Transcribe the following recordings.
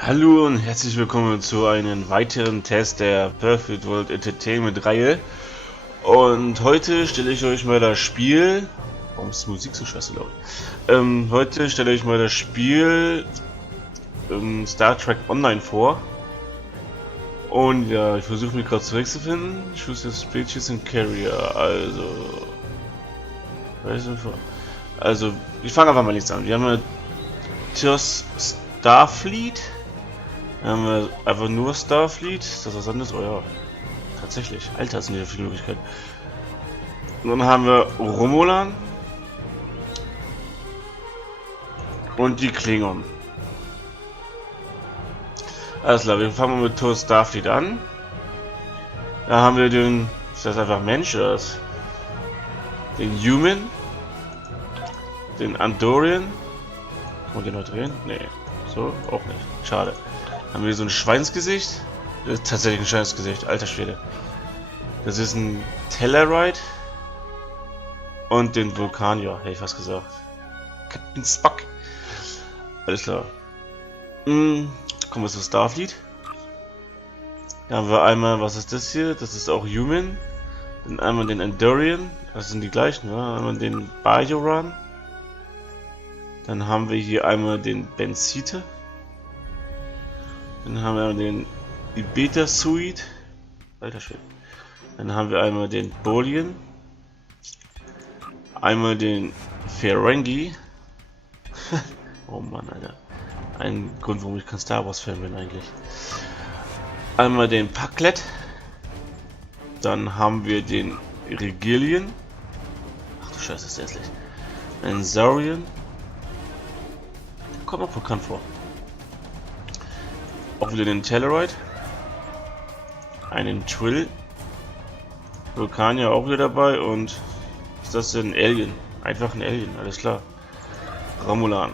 Hallo und herzlich willkommen zu einem weiteren Test der Perfect World Entertainment Reihe. Und heute stelle ich euch mal das Spiel. Warum ist die Musik so scheiße laut? Heute stelle ich mal das Spiel Star Trek Online vor. Und ja, ich versuche mich gerade zurückzufinden. Ich wusste jetzt Speeches and Carrier. Also, ich fange einfach mal nichts an. Wir haben ja TOS Starfleet. Dann haben wir einfach nur Starfleet. Ist das was anderes? Oh ja. Tatsächlich. Alter, sind ja viele Möglichkeiten. Und dann haben wir Romulan. Und die Klingon. Alles klar, wir fangen mit TOS Starfleet an. Da haben wir den. Ist das einfach Mensch oder was? Den Human. Den Andorian. Und den noch drehen? Nee. So? Auch nicht. Schade. Haben wir so ein Schweinsgesicht? Das ist tatsächlich ein Schweinsgesicht, alter Schwede. Das ist ein Tellarite. Und den Vulkanier, hätte ich fast gesagt. Captain Spock. Alles klar. Kommen wir zu Starfleet. Da haben wir einmal, was ist das hier? Das ist auch Human. Dann einmal den Andorian. Das sind die gleichen, ne? Einmal den Bajoran. Dann haben wir hier einmal den Benzite. Dann haben wir den Ibeta Suite. Alter Schwede. Dann haben wir einmal den Bolian. Einmal den Ferengi. Oh Mann, Alter. Ein Grund, warum ich kein Star Wars Fan bin eigentlich. Einmal den Paklet. Dann haben wir den Regilian. Ach du Scheiße, ist hässlich. Ein Saurian. Kommt auch bekannt vor. Auch wieder den Tellarite. Einen Trill. Vulkanier auch wieder dabei. Und ist das ein Alien? Einfach ein Alien, alles klar. Romulan.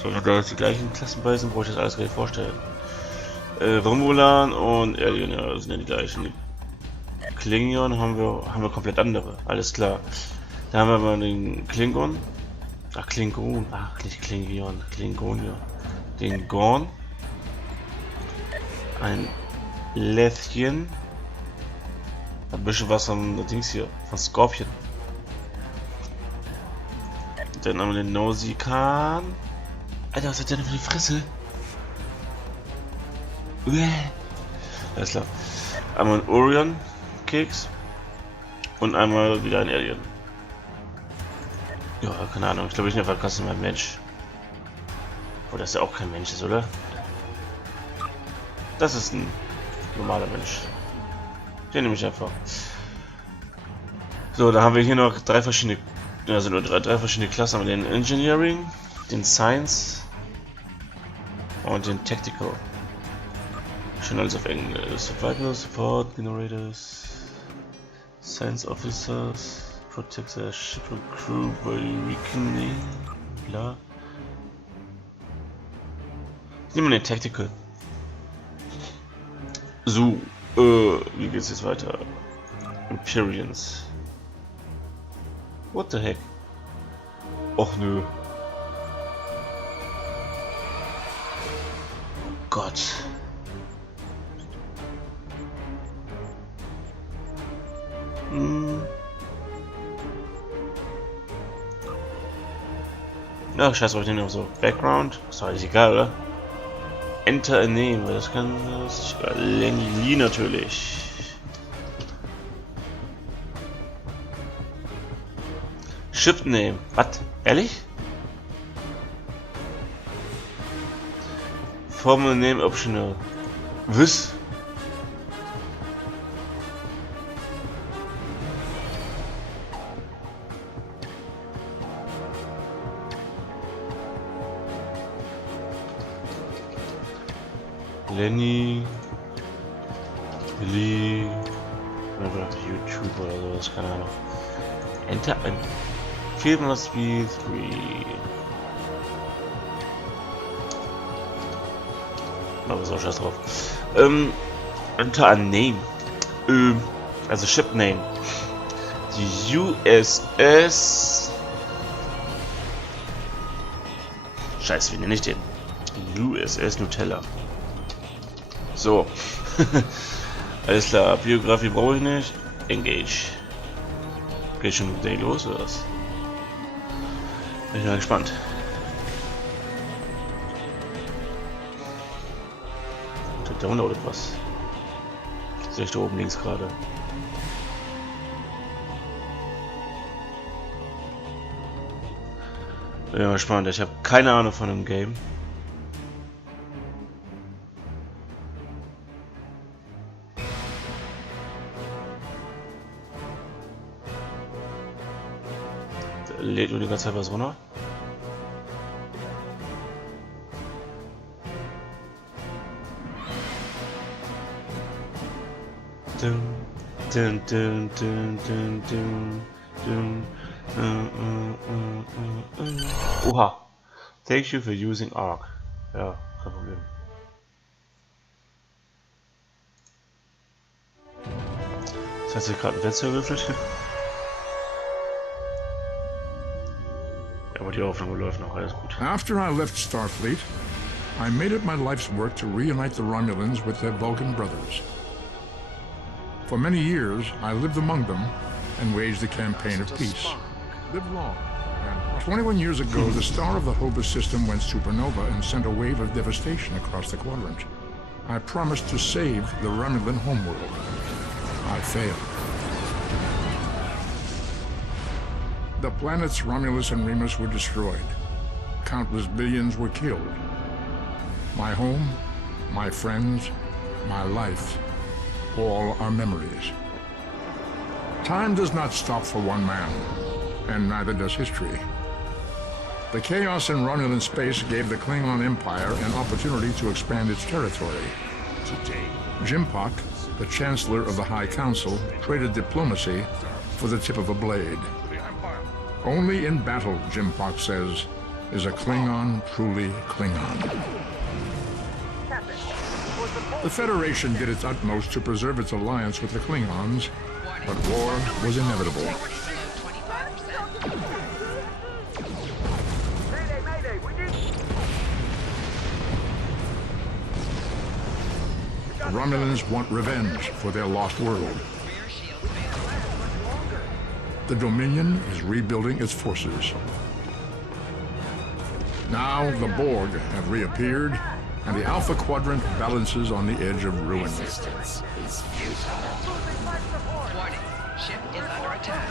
Sollte da jetzt die gleichen Klassen bei sind, brauche ich das alles gar nicht vorstellen. Romulan und Alien, ja, das sind ja die gleichen. Klingon haben wir komplett andere, alles klar. Da haben wir mal den Klingon. Ach, Klingon. Ach, nicht Klingon. Klingonier. Den Gorn. Ein Lethien. Ein bisschen was von Dings hier. Von Scorpion. Dann haben wir den Nausicaan. Alter, was hat der denn für die Fresse? Alles klar. Einmal ein Orion Keks. Und einmal wieder ein Alien. Ja, keine Ahnung. Ich glaube, ich bin einfach ganz normal Mensch. Oder ist ja auch kein Mensch ist, oder? Das ist ein normaler Mensch. Den nehme ich einfach. So, da haben wir hier noch drei verschiedene, also nur drei verschiedene Klassen. Haben wir den Engineering, den Science und den Tactical. Schon alles auf Englisch. Survival, Support, Generators, Science Officers. Protect the ship and crew by weakening. Bla. Nehmen wir den Tactical. So, wie geht's jetzt weiter? Empyreans. What the heck? Och nö. Gott. Ja, scheiße, ich nehme noch so Background. Ist doch alles egal, oder? Enter a name, das kann das. Lenny Lee natürlich. Ship name. Was? Ehrlich? Formal name optional. Was? Lenny Lee, oder YouTube oder sowas, keine Ahnung. Enter ein Field must be 3. Aber so scheiß drauf. Enter a name. Also Ship Name. Die USS... Scheiße, wie nenne ich den? USS Nutella. So. Alles klar, Biografie brauche ich nicht. Engage. Geht schon mit der los oder was? Bin ich mal gespannt. Der downloadet was. Sehe ich da oben links gerade. Bin mal gespannt, ich habe keine Ahnung von dem Game. Da lädt nur die ganze Zeit was runter. Dun, dun, dun, dun, dun, dun, dun. Oha. Thank you for using Arc. Ja, kein Problem. Das hat sich gerade ein Fenster gewürfelt. Aber die Aufnahme läuft noch, alles gut. After I left Starfleet, I made it my life's work to reunite the Romulans with their Vulcan brothers. For many years, I lived among them and waged a campaign of peace. Live long. And 21 years ago, the star of the Hobus system went supernova and sent a wave of devastation across the quadrant. I promised to save the Romulan homeworld. I failed. The planets Romulus and Remus were destroyed. Countless billions were killed. My home, my friends, my life, all are memories. Time does not stop for one man, and neither does history. The chaos in Romulan space gave the Klingon Empire an opportunity to expand its territory. Today, Jimpak, the Chancellor of the High Council, traded diplomacy for the tip of a blade. Only in battle, Jimpak says, is a Klingon truly Klingon. The Federation did its utmost to preserve its alliance with the Klingons, but war was inevitable. The Romulans want revenge for their lost world. The Dominion is rebuilding its forces. Now the Borg have reappeared, and the Alpha Quadrant balances on the edge of ruin. Resistance is futile. Warning, ship is under attack.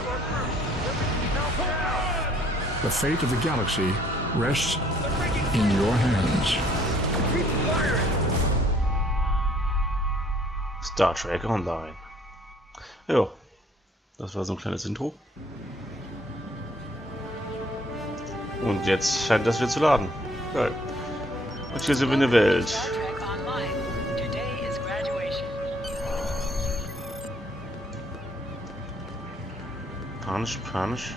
The fate of the galaxy rests in your hands. Star Trek Online. Jo, das war so ein kleines Intro. Und jetzt scheint das wieder zu laden. Geil. Und hier sind wir in der Welt. Star Trek Online. Today is graduation. Panisch, panisch.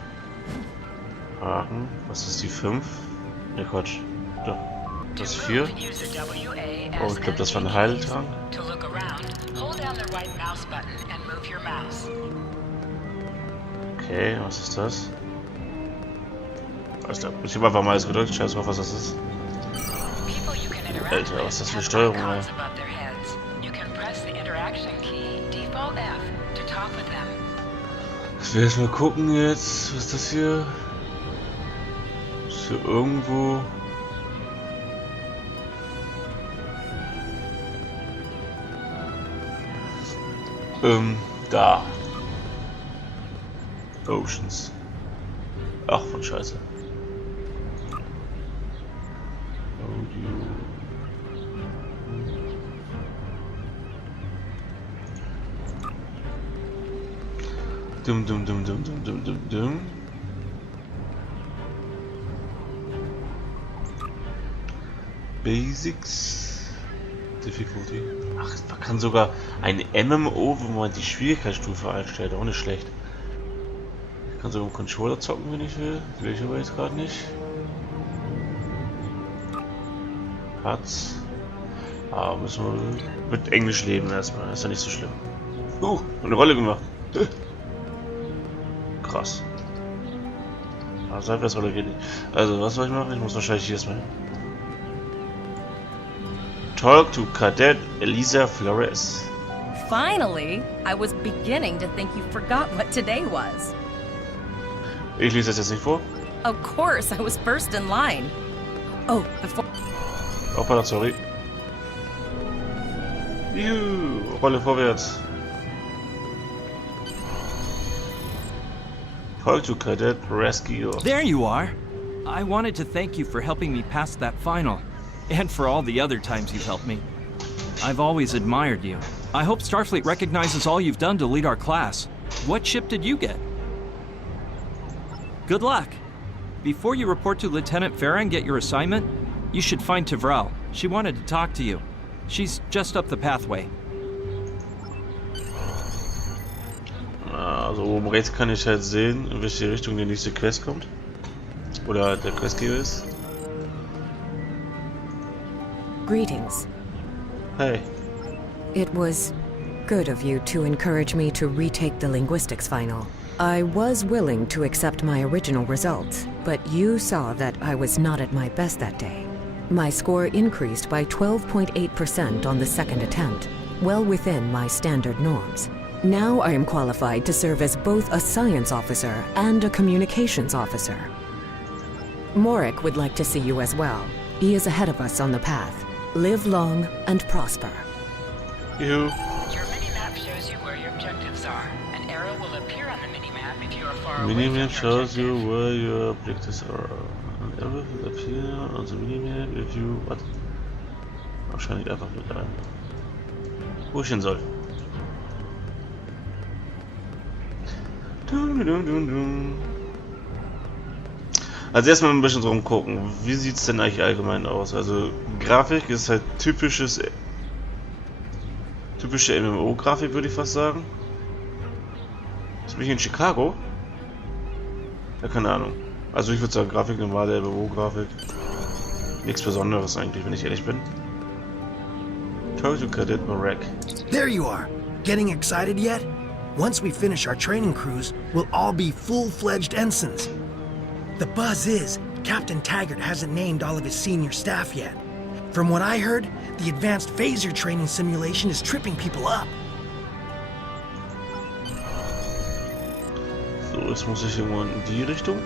Haken. Was ist die 5? Ne, Quatsch. Doch. Das ist 4. Oh, ich glaube, das war ein Heiltrank. To look around, hold down the right mouse button and move your mouse. Okay, was ist das? Ich habe einfach mal alles gedrückt, scheiß drauf, was das ist. People you can interact Alter, was with ist das für have Steuerung, icons ey? above their heads. You can press the interaction key, default F, to talk with them. Ich will erst mal gucken jetzt, was ist das hier? Ist hier irgendwo... Da. Oceans. Ach, von Scheiße. Audio. Dum dum dum dum dum dum dum dum. Basics. Difficulty. Ach, man kann sogar ein MMO, wo man die Schwierigkeitsstufe einstellt, auch nicht schlecht. Ich kann sogar mit dem Controller zocken, wenn ich will. Will ich aber jetzt gerade nicht. Hat's. Aber müssen wir mit Englisch leben erstmal, ist ja nicht so schlimm. Eine Rolle gemacht. Krass. Aber Seitwärtsrolle geht nicht. Also, was soll ich machen? Ich muss wahrscheinlich hier erstmal. Talk to Cadet Elisa Flores. Finally, I was beginning to think you forgot what today was. Ich lese das jetzt nicht vor. Of course, I was first in line. Oh, before... Hoppala, sorry. Juhu, Rolle vorwärts. Talk to Cadet Rescue. There you are! I wanted to thank you for helping me pass that final, and for all the other times you've helped me. I've always admired you. I hope Starfleet recognizes all you've done to lead our class. What ship did you get? Good luck! Before you report to Lieutenant Farah and get your assignment, you should find Tvrel. She wanted to talk to you. She's just up the pathway. Also oben rechts kann ich halt sehen, in welche Richtung die nächste Quest kommt. Oder halt der Questgeber ist. Greetings. Hey. It was good of you to encourage me to retake the linguistics final. I was willing to accept my original results, but you saw that I was not at my best that day. My score increased by 12.8% on the second attempt, well within my standard norms. Now I am qualified to serve as both a science officer and a communications officer. Morik would like to see you as well. He is ahead of us on the path. Live long and prosper. Juhu. Your mini-map shows you where your objectives are. An arrow will appear on the mini-map if you are far away from your Minimap shows you objective. where your objectives are. An arrow will appear on the minimap if you... Was? Wahrscheinlich einfach mit einem. Wo ich hin soll. Also erstmal ein bisschen drum gucken. Wie sieht es denn eigentlich allgemein aus? Also Grafik ist halt typische MMO-Grafik, würde ich fast sagen. Ist mich in Chicago? Ja, keine Ahnung. Also ich würde sagen Grafik, normale MMO-Grafik. Nichts Besonderes eigentlich, wenn ich ehrlich bin. Talk to Cadet Marek. There you are. Getting excited yet? Once we finish our training cruise, we'll all be full-fledged ensigns. The buzz is, Captain Taggart hasn't named all of his senior staff yet. From what I heard, the advanced phaser training simulation is tripping people up. So, jetzt muss ich irgendwo in die Richtung.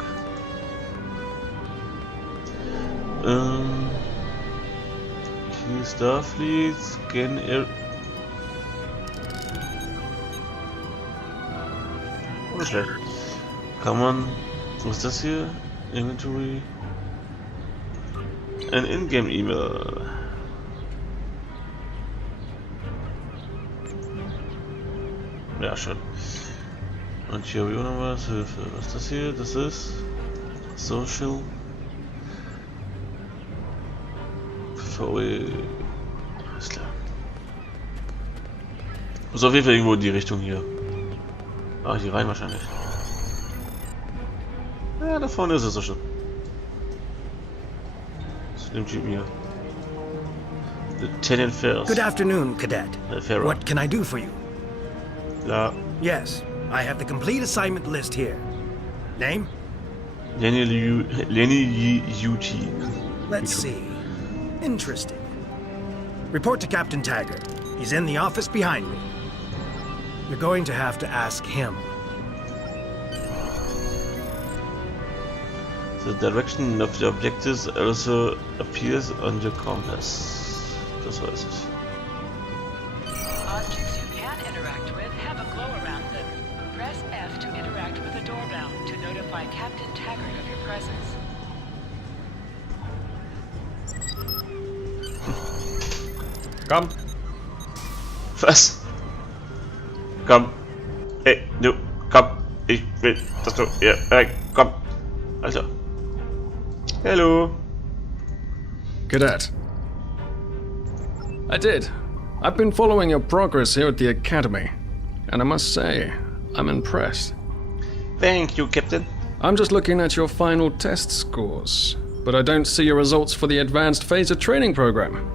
Hier Starfleet, Scan Air. Oder schlecht. Kann man. Was ist das hier? Inventory. Ein Ingame-E-Mail. Ja, schön. Und hier habe ich auch noch was. Hilfe. Was ist das hier? Das ist. Social. VE. Alles klar. Muss auf jeden Fall irgendwo in die Richtung hier. Ah, hier rein wahrscheinlich. Ja, da vorne ist es doch schon. Das nimmt Typen hier. Lieutenant Ferris. Good afternoon, Cadet. Farah. What can I do for you? Ja, Yes, I have the complete assignment list here. Name? Lenny Yuti. Let's see. Interesting. Report to Captain Taggart. He's in the office behind me. You're going to have to ask him. The direction of the objectives also appears on your compass. Das weiß ich. Objects you can interact with have a glow around them. Press F to interact with a doorbell to notify Captain Taggart of your presence. Komm. Was? Komm. Hey, du, komm. Ich will, dass du hier komm. Alter. Hello. Cadet. I did. I've been following your progress here at the Academy, and I must say, I'm impressed. Thank you, Captain. I'm just looking at your final test scores, but I don't see your results for the Advanced Phaser Training Program.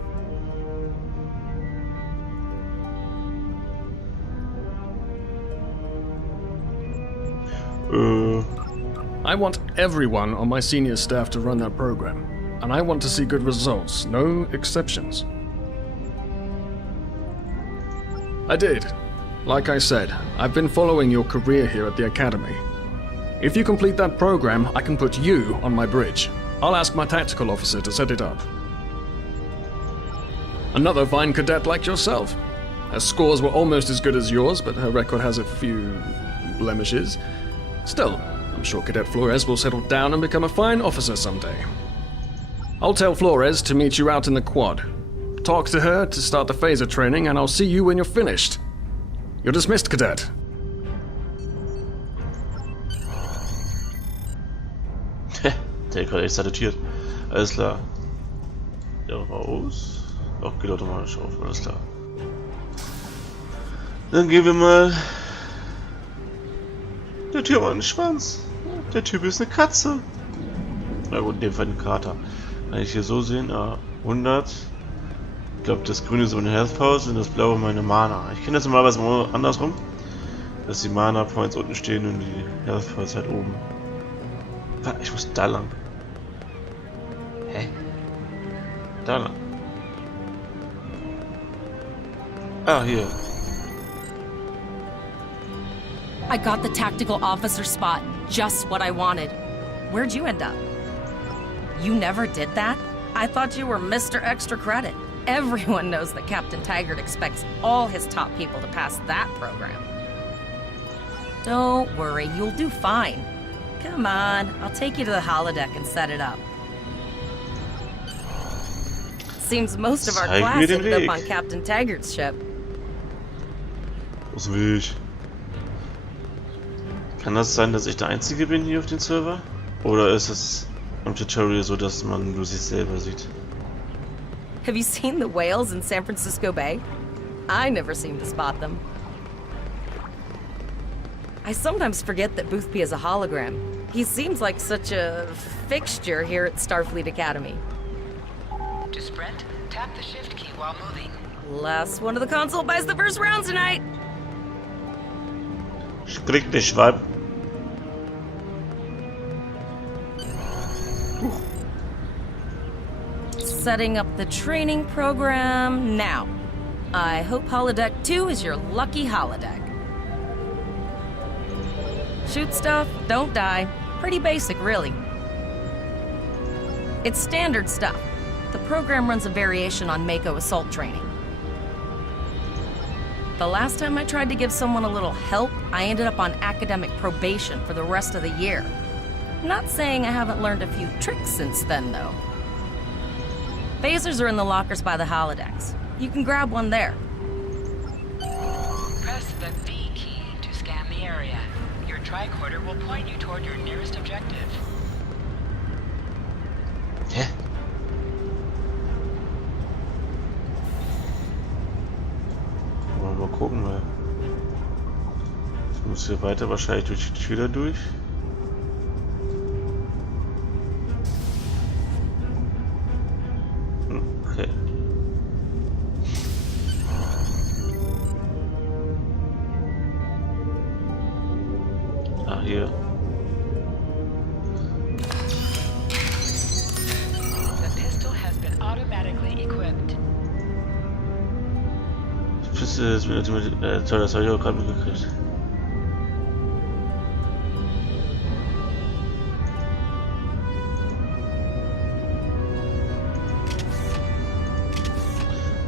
I want everyone on my senior staff to run that program, and I want to see good results, no exceptions. I did. Like I said, I've been following your career here at the Academy. If you complete that program, I can put you on my bridge. I'll ask my tactical officer to set it up. Another fine cadet like yourself. Her scores were almost as good as yours, but her record has a few blemishes. Still, I'm sure Cadet Flores will settle down and become a fine officer someday. I'll tell Flores to meet you out in the quad. Talk to her to start the phaser training, and I'll see you when you're finished. You're dismissed, Cadet. Der ist gerade echt salutiert. Alles klar. Ja, raus. Auch geht automatisch auf, alles klar. Dann gehen wir mal. Der Typ hat einen Schwanz. Der Typ ist eine Katze. Na gut, in dem Fall ein Kater. Kann ich hier so sehen? Ah, 100. Ich glaube, das grüne ist meine Health Points und das blaue meine Mana. Ich kenne das normalerweise immer andersrum. Dass die Mana Points unten stehen und die Health Points halt oben. Ich muss da lang. Hä? Da lang. Ah, hier. I got the tactical officer spot. Just what I wanted. Where'd you end up? You never did that? I thought you were Mr. Extra Credit. Everyone knows that Captain Taggart expects all his top people to pass that program. Don't worry, you'll do fine. Come on, I'll take you to the holodeck and set it up. Seems most of our Zeig class mir den ended Weg. up on Captain Taggart's ship. Aus dem Weg. Kann das sein, dass ich der Einzige bin hier auf dem Server? Oder ist es im Tutorial so, dass man nur sich selber sieht? Have you seen the whales in San Francisco Bay? I never seem to spot them. I sometimes forget that Boothby is a hologram. He seems like such a fixture here at Starfleet Academy. To sprint, tap the shift key while moving. Last one of the console buys the first round tonight. Sprich nicht, Weib. Setting up the training program now. I hope Holodeck 2 is your lucky holodeck. Shoot stuff, don't die. Pretty basic, really. It's standard stuff. The program runs a variation on Mako assault training. The last time I tried to give someone a little help, I ended up on academic probation for the rest of the year. Not saying I haven't learned a few tricks since then, though. Phasers are in the lockers by the holodecks. You can grab one there. Press the V key to scan the area. Your tricorder will point you toward your nearest objective. Hä? Mal gucken, weil ich muss hier weiter wahrscheinlich durch die Tür da durch. Okay. Ah, hier. The pistol has been automatically equipped. Toll, das habe ich auch gerade mitgekriegt.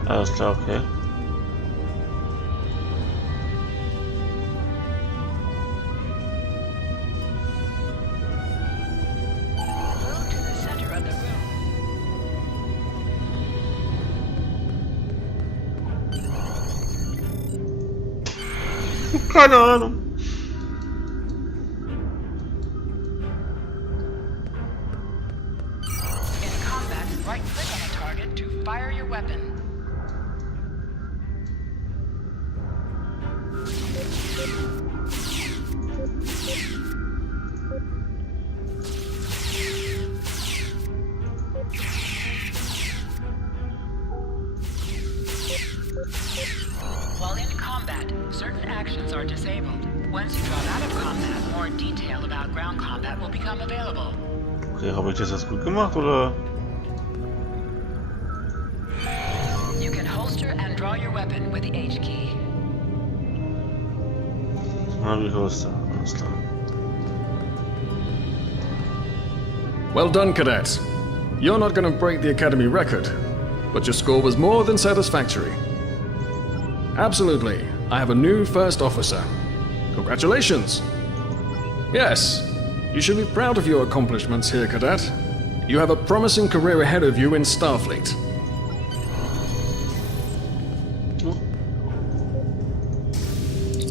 Alles klar, okay. Move to the center of the room. Keine Ahnung. In combat, right-click on a target to fire your weapon. While in combat, certain actions are disabled. Once you drop out of combat, more detail about ground combat will become available. Okay, habe ich das jetzt gut gemacht, oder? You can holster and draw your weapon with the H key. Habe ich Hoster. Alles klar. Well done, cadet. You're not going to break the Academy record, but your score was more than satisfactory. Absolutely. I have a new first officer. Congratulations. Yes, you should be proud of your accomplishments here, cadet. You have a promising career ahead of you in Starfleet.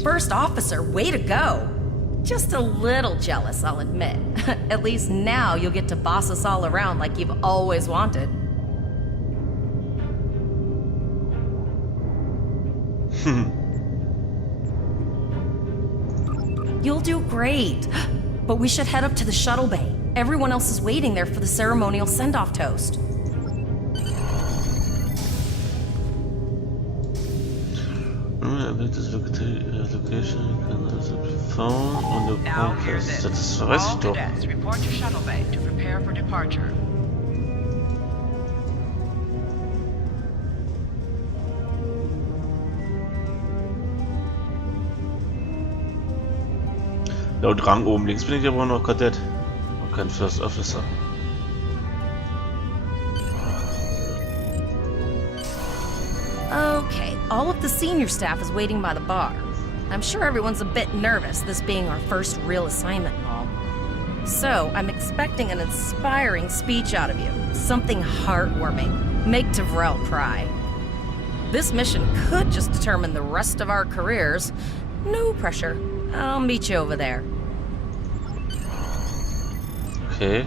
First officer, way to go! Just a little jealous, I'll admit. At least now you'll get to boss us all around like you've always wanted. You'll do great. But we should head up to the shuttle bay. Everyone else is waiting there for the ceremonial send-off toast. This location can also be found on the Now hear compass. this. Das weiß All ich doch. cadets report to shuttle bay to prepare for departure. Laut Rang oben links bin ich aber noch Kadett und kein First Officer. Okay, all of the senior staff is waiting by the bar. I'm sure everyone's a bit nervous, this being our first real assignment and all. So, I'm expecting an inspiring speech out of you. Something heartwarming. Make Tavrel cry. This mission could just determine the rest of our careers. No pressure. I'll meet you over there. Okay.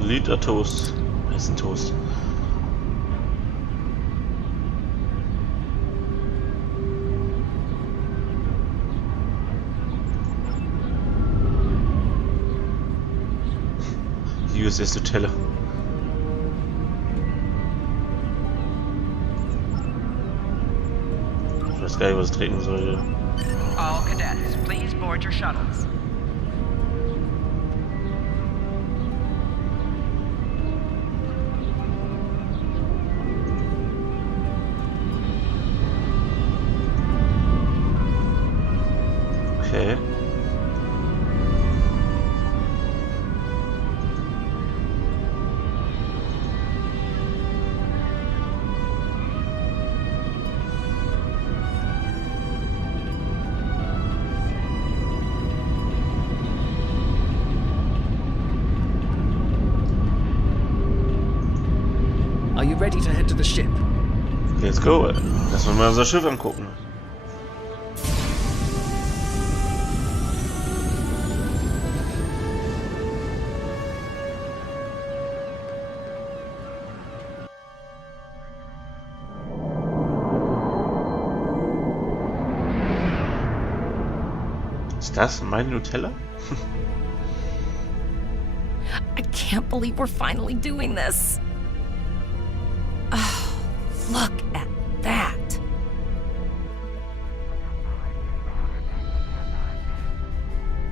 Liter Toast. Essen Toast. USS Nutella. Ich weiß gar nicht, was ich trinken soll hier. All cadets, please board your shuttles. Okay. Are you ready to head to the ship? Let's go. Lass uns mal unser Schiff angucken. Ist das mein Nutella? I can't believe we're finally doing this. Oh, look at that.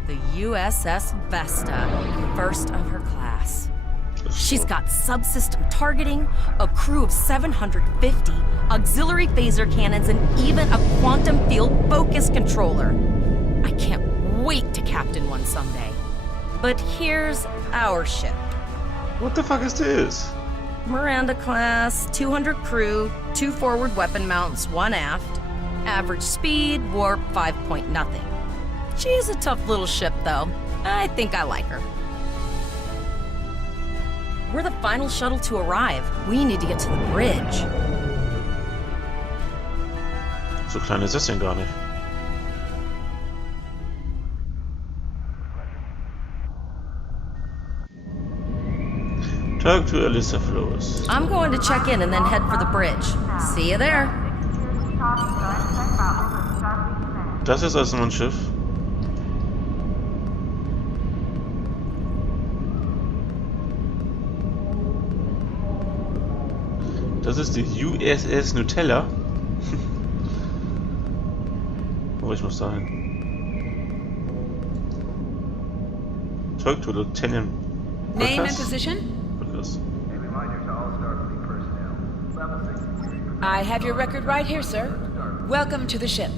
The USS Vesta, first of her class. She's got subsystem targeting, a crew of 750, auxiliary phaser cannons, and even a quantum field focus controller. I can't wait to captain one someday. But here's our ship. What the fuck is this? Miranda class, 200 crew, 2 forward weapon mounts, 1 aft. Average speed, warp 5.0. She's a tough little ship, though. I think I like her. We're the final shuttle to arrive. We need to get to the bridge. So klein ist das denn gar nicht. Talk to Alyssa Flores. I'm going to check in and then head for the bridge. See you there. Das ist also mein Schiff. Das ist die USS Nutella. Oh, ich muss da hin. Talk to Lieutenant Name and Lucas. position? Lucas. I have your record right here, sir. Welcome to the ship.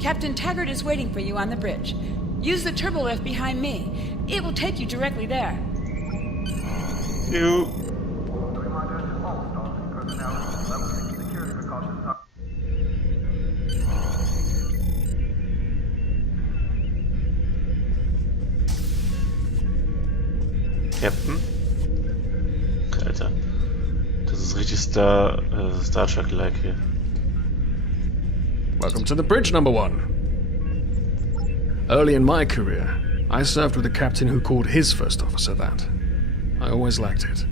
Captain Taggart is waiting for you on the bridge. Use the turbo lift behind me. It will take you directly there. You. Captain? Alter. Das ist richtig Star Trek-like hier. Welcome to the bridge, number one. Early in my career, I served with a captain who called his first officer that. I always lacked it.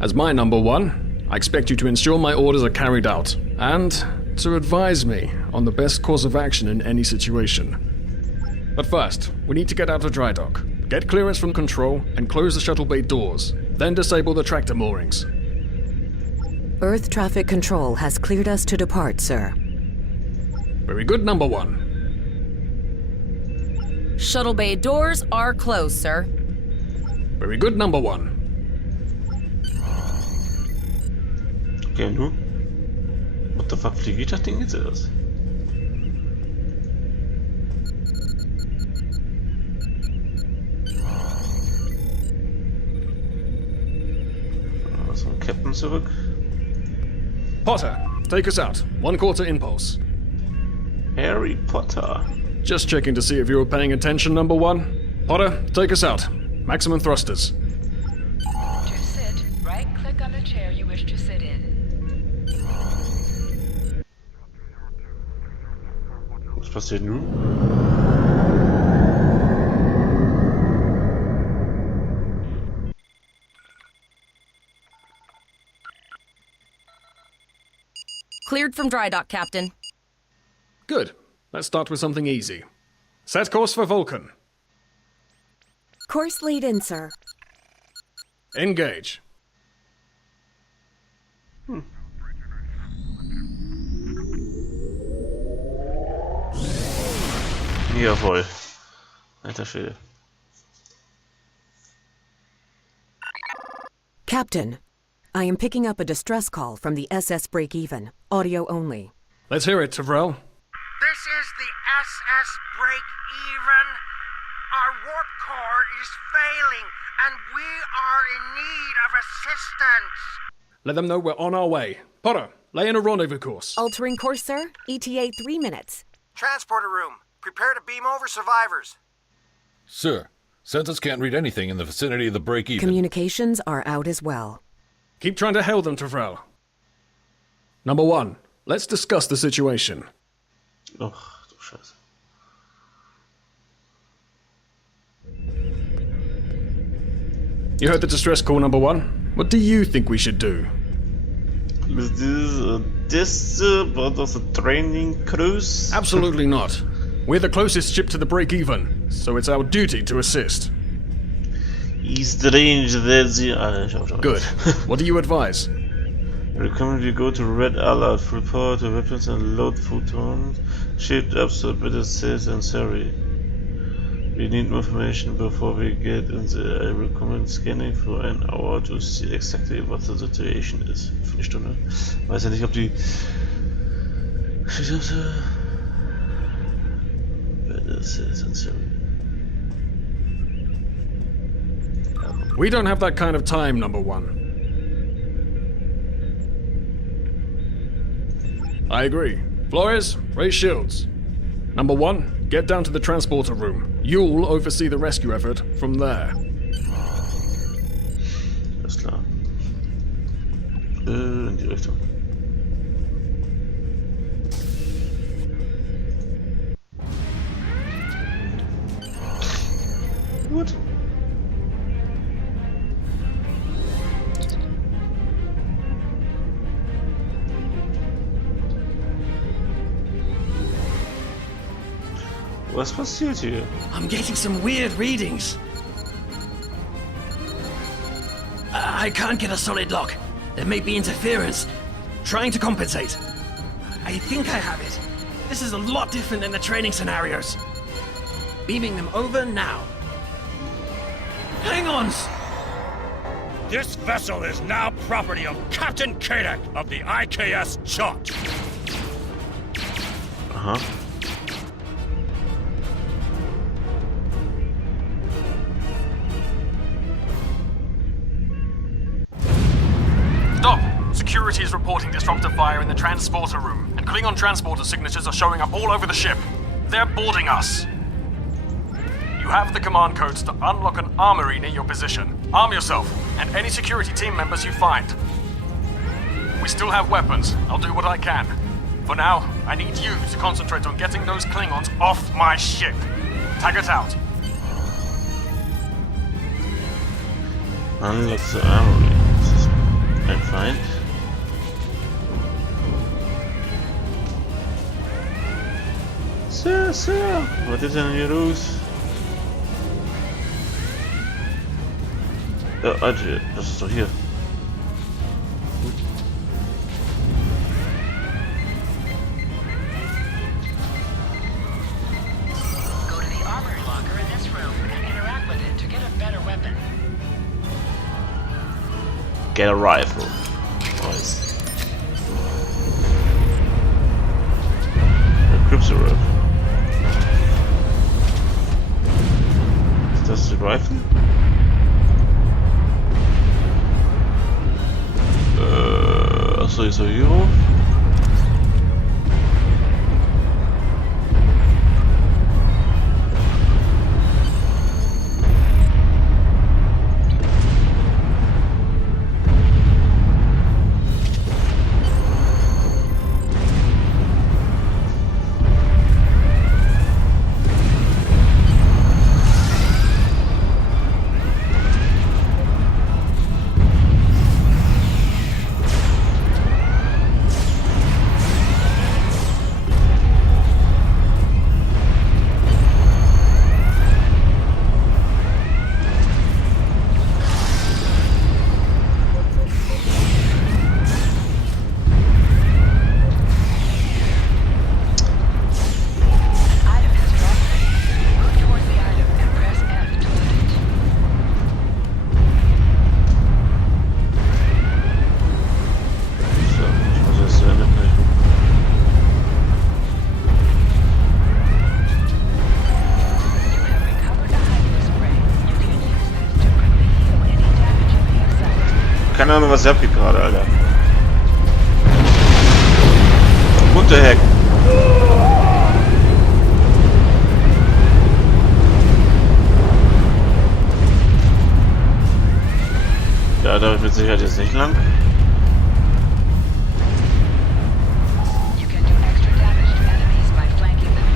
As my number one, I expect you to ensure my orders are carried out, and to advise me on the best course of action in any situation. But first, we need to get out of dry dock, get clearance from control, and close the shuttle bay doors, then disable the tractor moorings. Earth traffic control has cleared us to depart, sir. Very good, number one. Shuttle bay doors are closed, sir. Very good, number one. Okay, nun? What the fuck, wie geht das Ding jetzt erst? Also, Captain zurück. Potter, take us out. 1/4 impulse. Harry Potter. Just checking to see if you were paying attention, number one. Potter, take us out. Maximum thrusters. To sit, right-click on the chair you wish to sit in. Was passiert nun? Cleared from dry dock, Captain. Good. Let's start with something easy. Set course for Vulcan. Course lead in, sir. Engage. Jawohl. Alter Schwede. Captain, I am picking up a distress call from the SS Break-Even, audio only. Let's hear it, Tavrel. This is the SS Break-Even. Our warp core is failing, and we are in need of assistance. Let them know we're on our way. Potter, lay in a rendezvous course. Altering course, sir. ETA 3 minutes. Transporter room. Prepare to beam over survivors. Sir, Census can't read anything in the vicinity of the break-even. Communications are out as well. Keep trying to hail them, Tavrel. Number one, let's discuss the situation. Och, du Scheiße. You heard the distress call, number one. What do you think we should do? This part of the training cruise? Absolutely not. We're the closest ship to the break-even, so it's our duty to assist. It's strange that the... Good. What do you advise? Recommend we go to Red Alert, report the weapons and load photons, shipped up so better safe and sorry. We need more information before we get in there. I recommend scanning for an hour to see exactly what the situation is. Für eine Stunde. Weiß ja nicht, ob die... Better safe and sorry. We don't have that kind of time, number one. I agree. Flores, raise shields. Number one, get down to the transporter room. You'll oversee the rescue effort from there. Alles klar. In die Richtung. Gut. Was passiert hier? I'm getting some weird readings. I can't get a solid lock. There may be interference. Trying to compensate. I think I have it. This is a lot different than the training scenarios. Beaming them over now. Hang-ons! This vessel is now property of Captain Kadek of the IKS Chot. Aha. Stop! Security is reporting disruptor fire in the transporter room, and Klingon transporter signatures are showing up all over the ship. They're boarding us. You have the command codes to unlock an armory near your position. Arm yourself, and any security team members you find. We still have weapons. I'll do what I can. For now, I need you to concentrate on getting those Klingons off my ship. Taggart out. Unlock the armory. Das ist ein Feind. Sir, was ist denn hier los? Ja, Alter, das ist doch hier. Go to the armory locker in this room and interact with it to get a better weapon. Get a rifle. Nice. A Cryptoref. Ist das die Rifle? Achso, ist er hier hoch? Keine Ahnung, was abgeht gerade, Alter. What the heck? Ja, da mit Sicherheit jetzt nicht lang. You can do extra damage to enemies by flanking them.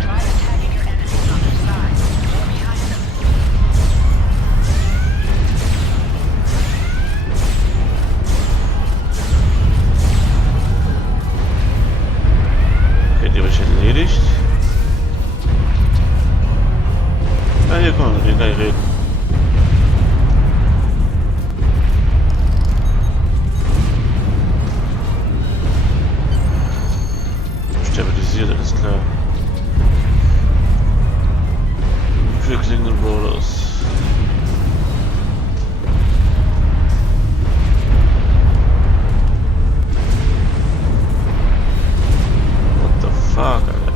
Try attacking your enemies on their side or behind them. Okay, die habe ich erledigt. Ah, hier, komm, mit denen gleich reden. Stabilisiert, alles klar. Für Klingon Borders. What the fuck, Alter?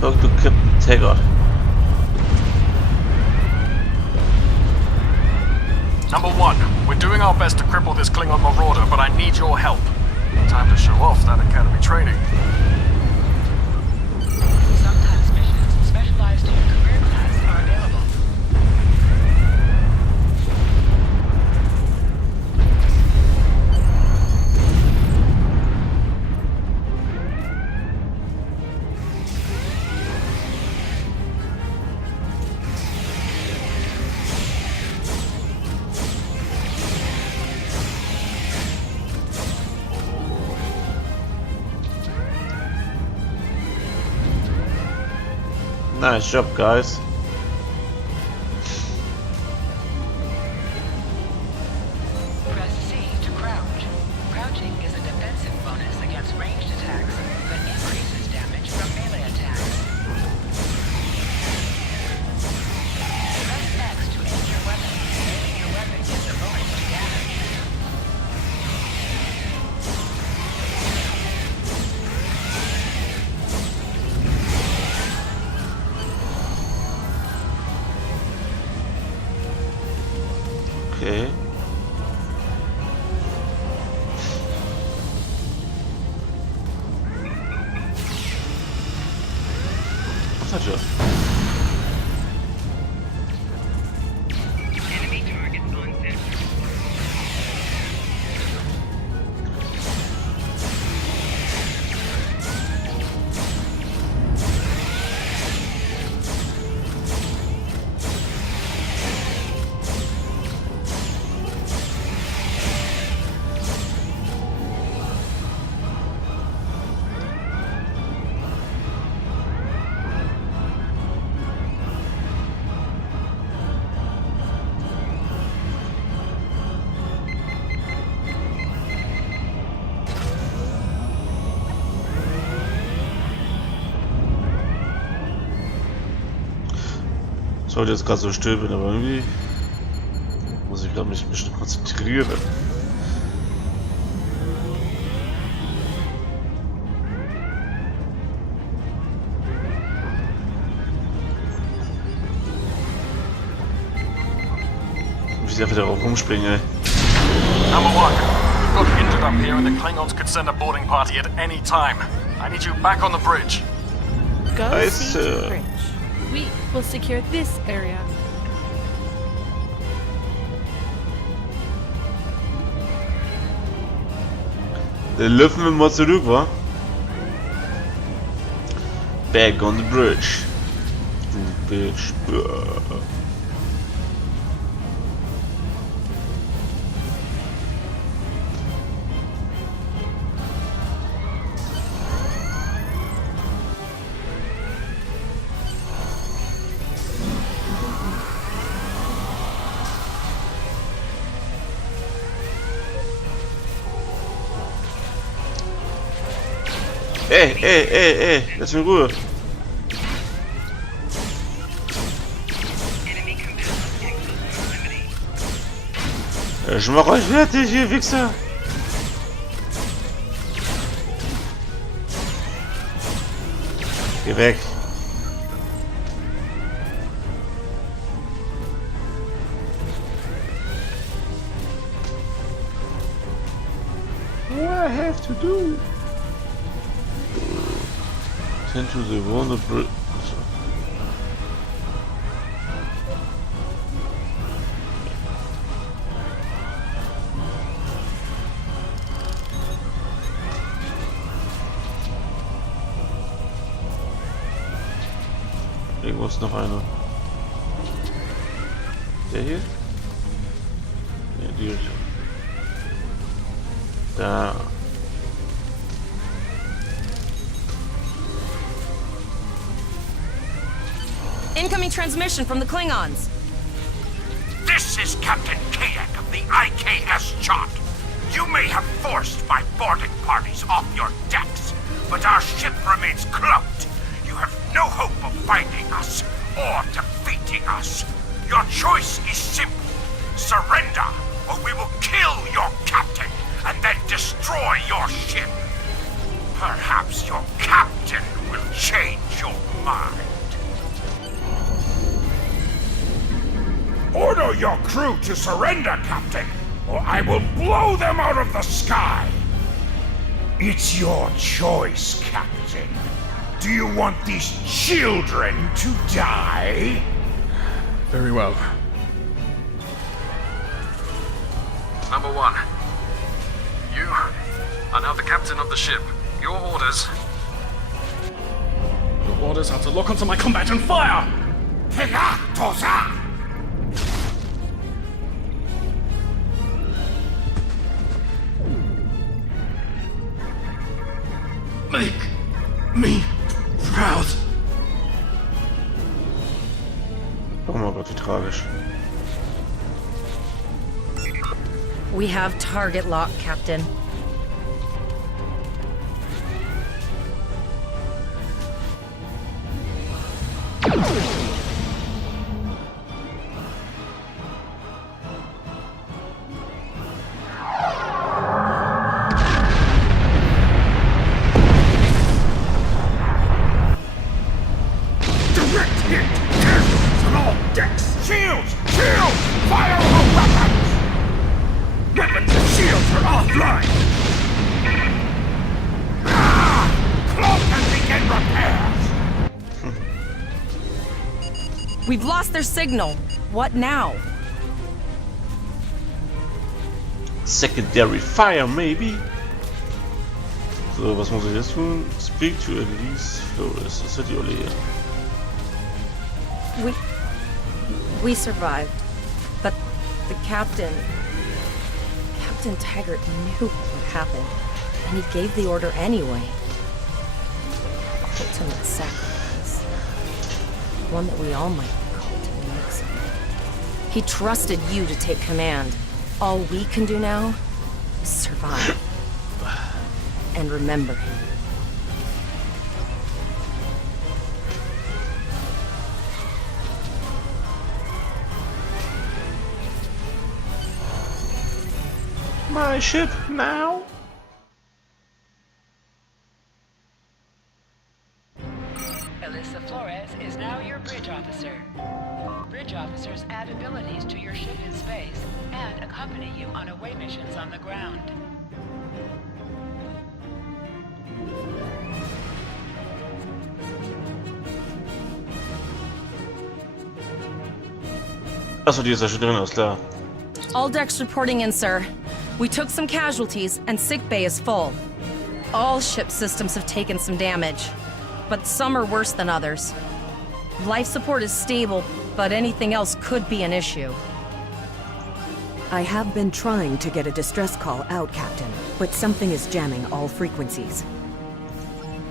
Talk to Captain Taggart. Number one, we're doing our best to cripple this Klingon marauder, but I need your help. Time to show off that academy training. Sometimes missions specialized to your career class are available. Nice job, guys. Press C to crouch. Crouching is a defensive bonus against ranged attacks, but increases damage from melee attacks. Press X to aim your weapon. Aiming your weapon gives a bonus to damage. Okay. Was das schon? Ich wollte jetzt gerade so still bin, aber irgendwie muss ich, glaube ich, mich ein bisschen konzentrieren. Wie sie einfach darauf rumspringen, ey. Number one, we've got injured up here and the Klingons could send a boarding party at any time. I need you back on the bridge. Go Aye, see to the sir. bridge. We will secure this area. Dann laufen wir mal zurück, wa? Back on the bridge. Bitch. Ey, lass mich in Ruhe. Ich mach euch fertig, ihr Wichser. Geh weg. What do I have to do? Tend to the Wonder Bridge. Irgendwo ist noch einer. Der hier? Ja, die Richtung. Da. Incoming transmission from the Klingons. This is Captain Kayak of the IKS Chot. You may have forced my boarding parties off your decks, but our ship remains cloaked. You have no hope of finding us or defeating us. Your choice is simple. Surrender, or we will kill your captain and then destroy your ship. Perhaps your captain will change your mind. Order your crew to surrender, Captain, or I will blow them out of the sky! It's your choice, Captain. Do you want these children to die? Very well. Number one, you are now the captain of the ship. Your orders. Your orders are to lock onto my combat and fire! Pegatosa! Make me proud. tragisch. We have target lock, Captain. Direct hit! Cannons on all decks! Shields! Shields! Fire all weapons! Weapons and shields are offline! Ah! Cloak and begin repairs! We've lost their signal. What now? Secondary fire, maybe? So, was muss ich jetzt tun? Speak to Elise Flores. Das ist die Olea. We survived. But the Captain Taggart knew what would happen. And he gave the order anyway. Ultimate sacrifice. One that we all might call to the next. He trusted you to take command. All we can do now is survive. And remember him. My ship now? Alyssa Flores is now your bridge officer. Bridge officers add abilities to your ship in space and accompany you on away missions on the ground. Achso, die ist ja schon drin, ist klar. All decks reporting in, sir. We took some casualties, and sickbay is full. All ship systems have taken some damage, but some are worse than others. Life support is stable, but anything else could be an issue. I have been trying to get a distress call out, Captain, but something is jamming all frequencies.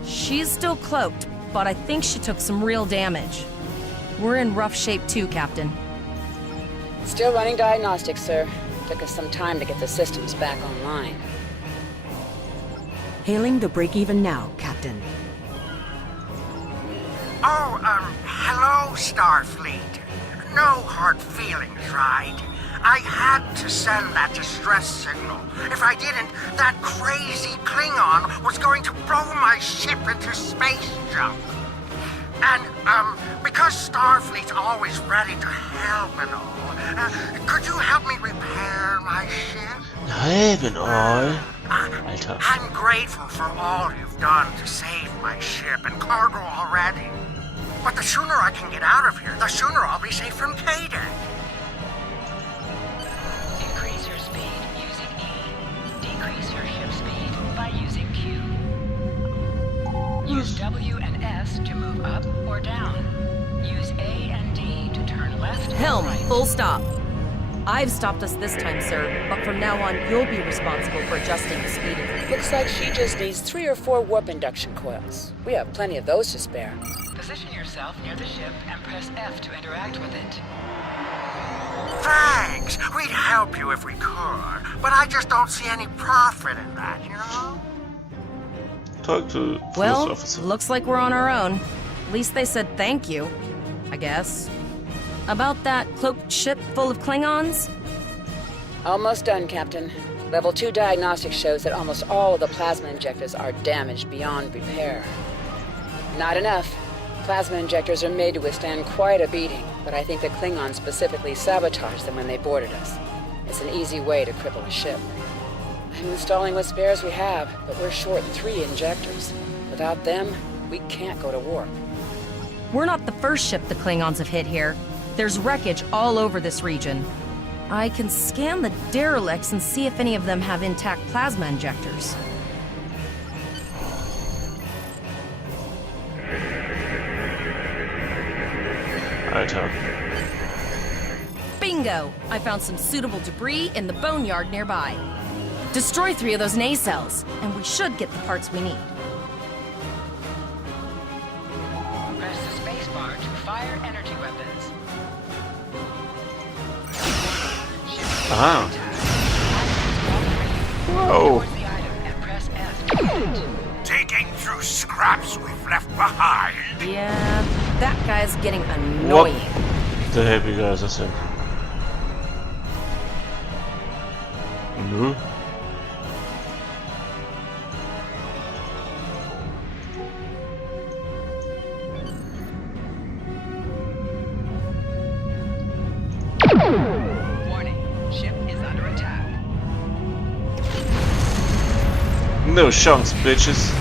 She's still cloaked, but I think she took some real damage. We're in rough shape too, Captain. Still running diagnostics, sir. Took us some time to get the systems back online. Hailing the break-even now, Captain. Oh, hello, Starfleet. No hard feelings, right? I had to send that distress signal. If I didn't, that crazy Klingon was going to blow my ship into space junk. And, because Starfleet's always ready to help and all, could you help me repair my ship? Help all? Alter. I'm grateful for all you've done to save my ship and cargo already. But the sooner I can get out of here, the sooner I'll be safe from K-Day. Increase your speed using E. Decrease your ship speed by using Q. Use W and S to move up or down. Use A and D to turn left Helm, or right. full stop. I've stopped us this time, sir, but from now on, you'll be responsible for adjusting the speed of it. Looks like she just needs 3 or 4 warp induction coils. We have plenty of those to spare. Position yourself near the ship and press F to interact with it. Thanks. We'd help you if we could, but I just don't see any profit in that, you know? Talk to police Well, officer. looks like we're on our own. At least they said thank you, I guess. About that cloaked ship full of Klingons? Almost done, Captain. Level 2 diagnostics shows that almost all of the plasma injectors are damaged beyond repair. Not enough. Plasma injectors are made to withstand quite a beating, but I think the Klingons specifically sabotaged them when they boarded us. It's an easy way to cripple a ship. I'm installing what spares we have, but we're short 3 injectors. Without them, we can't go to warp. We're not the first ship the Klingons have hit here. There's wreckage all over this region. I can scan the derelicts and see if any of them have intact plasma injectors. Alter. Bingo! I found some suitable debris in the boneyard nearby. Destroy 3 of those nacelles, and we should get the parts we need. Press the spacebar to fire energy weapons. Ah. Whoa. Digging through scraps we've left behind. Yeah, that guy's getting annoying. What the heck, you guys? That's it. No. Warning, ship is under attack. No chunks, bitches.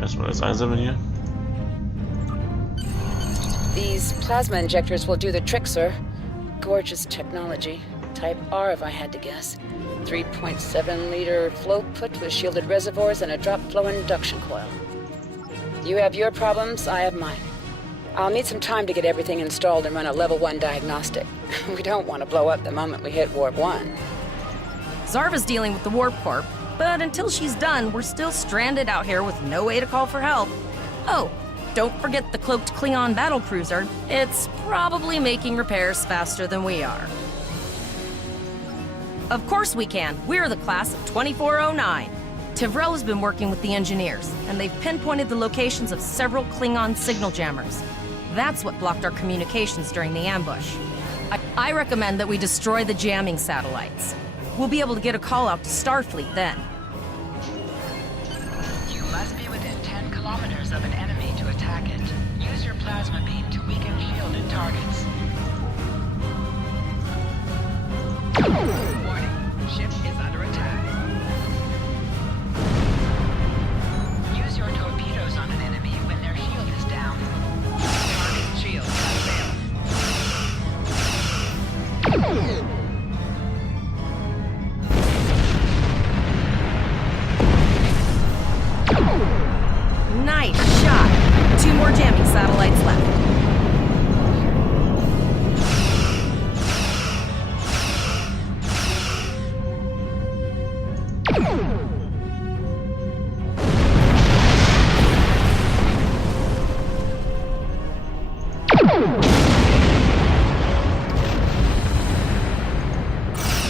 Erstmal das einsammeln hier. These plasma injectors will do the trick, sir. Gorgeous technology. Type R, if I had to guess. 3.7-liter flow put with shielded reservoirs and a drop flow induction coil. You have your problems, I have mine. I'll need some time to get everything installed and run a level 1 diagnostic. We don't want to blow up the moment we hit Warp 1. Zarva's dealing with the Warp Corp, but until she's done, we're still stranded out here with no way to call for help. Oh, don't forget the cloaked Klingon battlecruiser. It's probably making repairs faster than we are. Of course we can. We're the class of 2409. Tivrel has been working with the engineers, and they've pinpointed the locations of several Klingon signal jammers. That's what blocked our communications during the ambush. I recommend that we destroy the jamming satellites. We'll be able to get a call out to Starfleet then. You must be within 10 kilometers of an enemy to attack it. Use your plasma beam to weaken shielded targets. Warning, ship is under attack. Use your torpedoes on an enemy when their shield is down. Target shield has failed. Nice shot. 2 more jamming satellites left.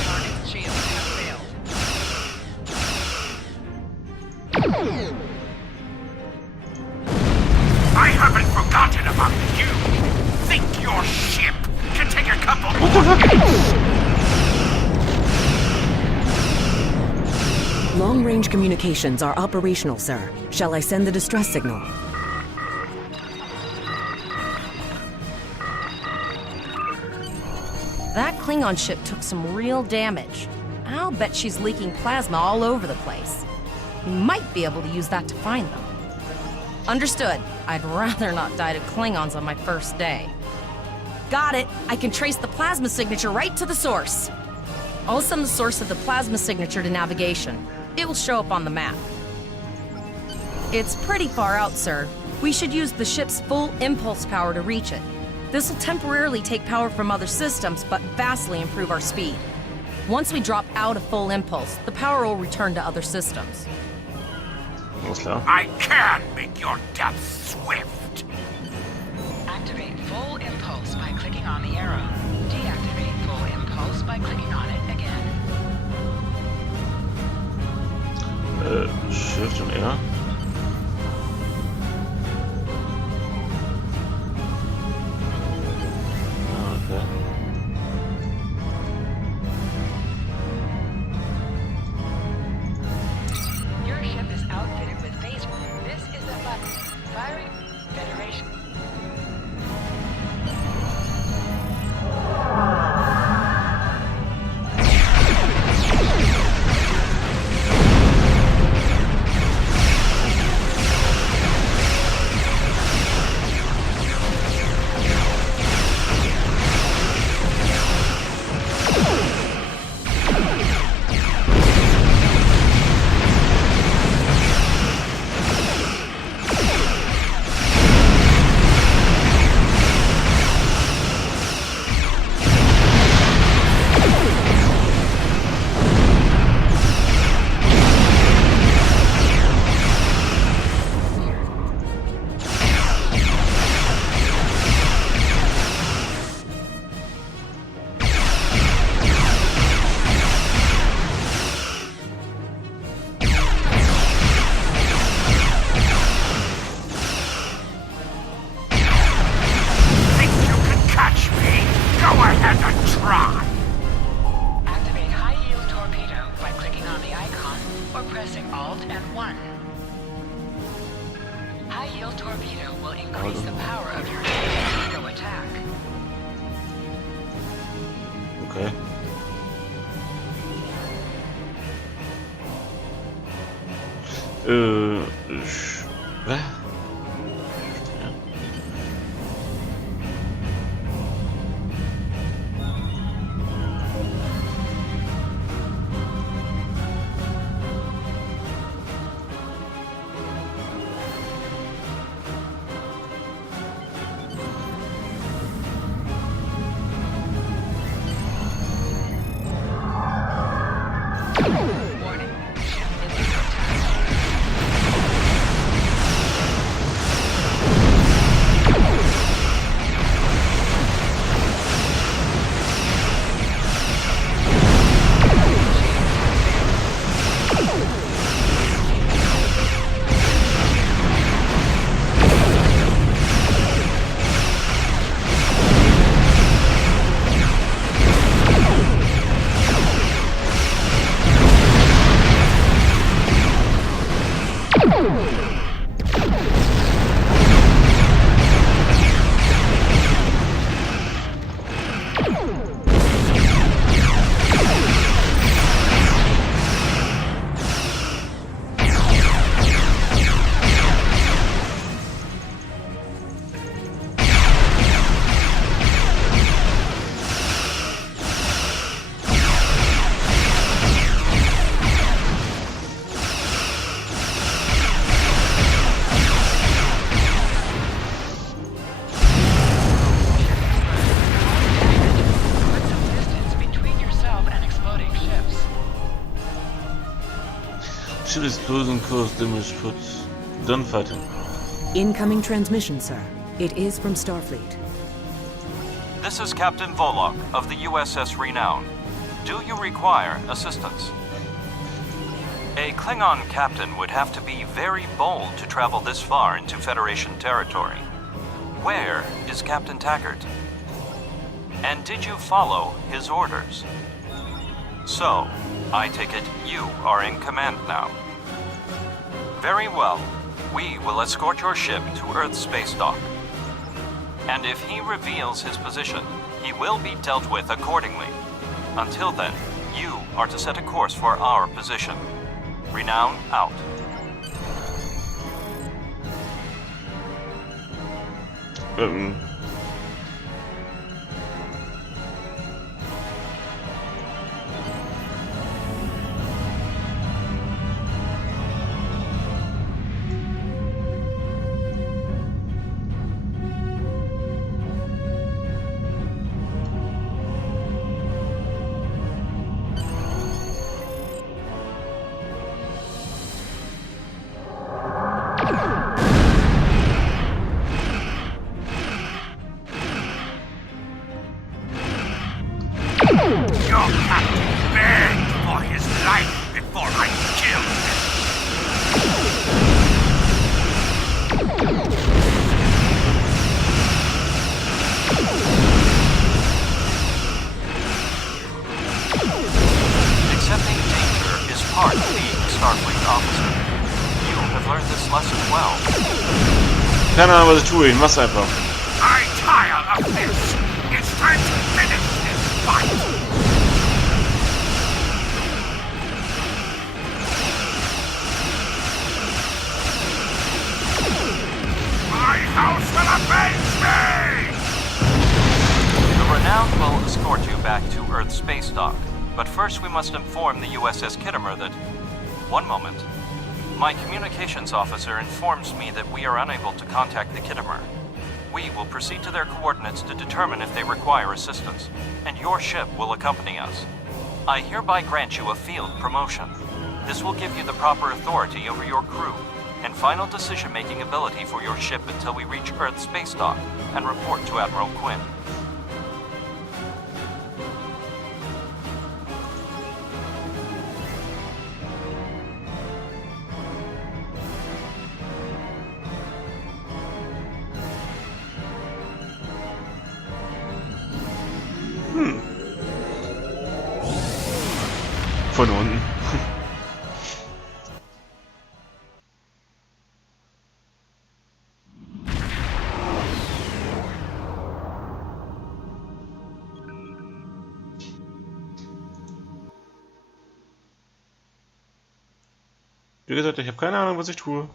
Target shield has failed. I haven't forgotten about you. Think your ship can take a couple more hits? Long-range communications are operational, sir. Shall I send the distress signal? That Klingon ship took some real damage. I'll bet she's leaking plasma all over the place. We might be able to use that to find them. Understood. I'd rather not die to Klingons on my first day. Got it. I can trace the plasma signature right to the source. I'll send the source of the plasma signature to navigation. It will show up on the map. It's pretty far out, sir. We should use the ship's full impulse power to reach it. This will temporarily take power from other systems, but vastly improve our speed. Once we drop out of full impulse, the power will return to other systems. Alles klar. I can make your death swift. Activate full impulse by clicking on the arrow. Deactivate full impulse by clicking on it again. Shift und R. Okay. Your ship is outfitted with phase. This is a button. Firing Federation. try. Activate high-yield torpedo by clicking on the icon or pressing Alt and 1. High-yield torpedo will increase the power of your torpedo attack. Okay. Was? Ja. Ship explosion caused damage put done fighting. Incoming transmission, sir. It is from Starfleet. This is Captain Volok of the USS Renown. Do you require assistance? A Klingon captain would have to be very bold to travel this far into Federation territory. Where is Captain Taggart? And did you follow his orders? So, I take it you are in command now. Very well. We will escort your ship to Earth's space dock. And if he reveals his position, he will be dealt with accordingly. Until then, you are to set a course for our position. Renown out. Your captain begged for his life before I killed him. Accepting danger is part of being a Starfleet officer. You have learned this lesson well. Keine Ahnung, was ich tue. Ich mach's einfach. I tire of this. It's time to finish this fight. My house will avenge me! The Renown will escort you back to Earth's space dock. But first we must inform the USS Kittimer that... One moment. My communications officer informs me that we are unable to contact the Kittimer. We will proceed to their coordinates to determine if they require assistance, and your ship will accompany us. I hereby grant you a field promotion. This will give you the proper authority over your crew, and final decision-making ability for your ship until we reach Earth's space dock and report to Admiral Quinn. Von unten. Wie gesagt, ich habe keine Ahnung, was ich tue.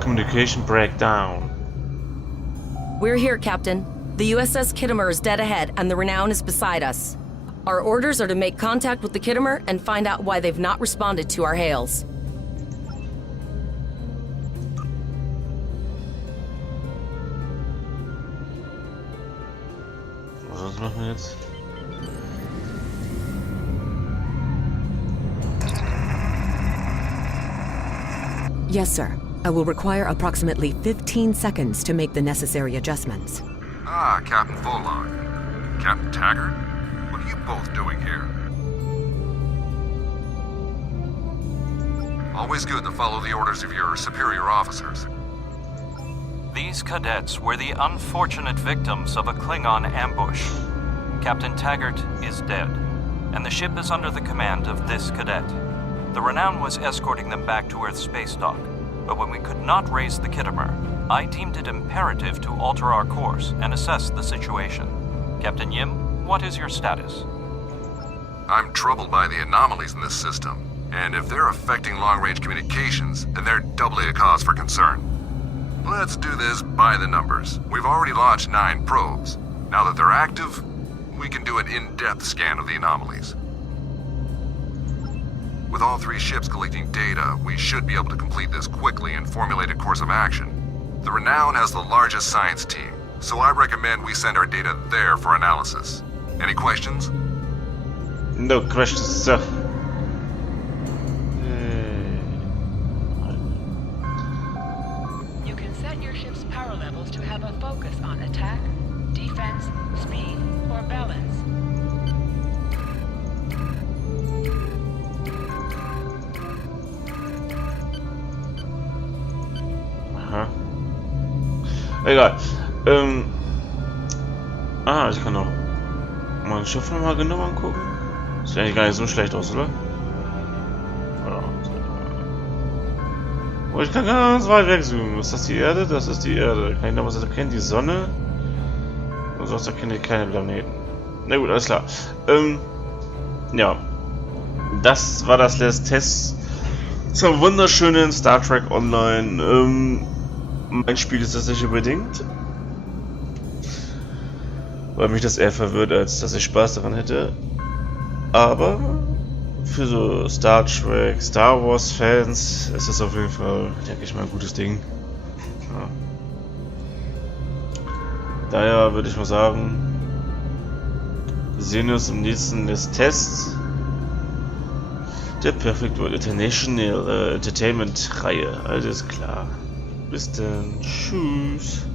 Communication breakdown. We're here, Captain. The USS Kittimer is dead ahead, and the Renown is beside us. Our orders are to make contact with the Kittimer and find out why they've not responded to our hails. Was machen wir jetzt? Yes, sir. I will require approximately 15 seconds to make the necessary adjustments. Ah, Captain Volog. Captain Taggart? What are you both doing here? Always good to follow the orders of your superior officers. These cadets were the unfortunate victims of a Klingon ambush. Captain Taggart is dead, and the ship is under the command of this cadet. The Renown was escorting them back to Earth's space dock, but when we could not raise the Kittimer, I deemed it imperative to alter our course and assess the situation. Captain Yim, what is your status? I'm troubled by the anomalies in this system, and if they're affecting long-range communications, then they're doubly a cause for concern. Let's do this by the numbers. We've already launched 9 probes. Now that they're active, we can do an in-depth scan of the anomalies. With all 3 ships collecting data, we should be able to complete this quickly and formulate a course of action. The Renown has the largest science team, so I recommend we send our data there for analysis. Any questions? No questions, sir. You can set your ship's power levels to have a focus on attack, defense, speed, or balance. Aha. Egal. Ich kann auch mein Schiff nochmal genau angucken. Sieht eigentlich gar nicht so schlecht aus, oder? Oh, ich kann ganz weit wegzoomen. Ist das die Erde? Das ist die Erde. Kann ich noch was erkennen? Die Sonne? Und sonst erkenne ich keine Planeten. Na gut, alles klar. Ja. Das war das letzte Test zum wunderschönen Star Trek Online. Mein Spiel ist das nicht unbedingt. Weil mich das eher verwirrt, als dass ich Spaß daran hätte. Aber für so Star Trek, Star Wars Fans ist es auf jeden Fall, denke ich mal, ein gutes Ding. Ja. Daher würde ich mal sagen, wir sehen uns im nächsten Test der Perfect World International Entertainment Reihe. Alles klar. Bis dann. Tschüss.